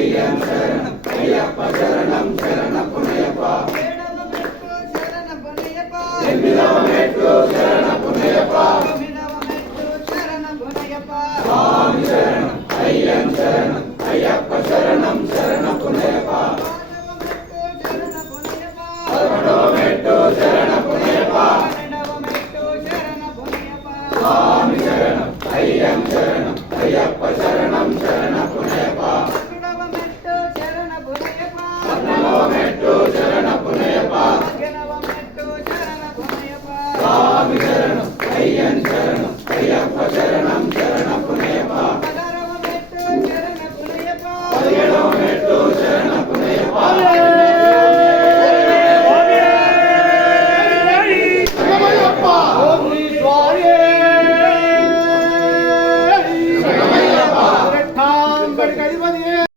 ஐயன் சரணம் ஐயப்ப சரணம் சரண புனையப்பா எவ்விதமேற்று சரண புனையப்பா சுவாமி சரணம் ஐயன் சரணம் ஐயப்ப சரணம் சரண புனையப்பா அருணவமேட்டு சரண புனையப்பா சுவாமி சரணம் ஐயன் சரணம் ஐயப்ப சரணம் சரண புனையப்பா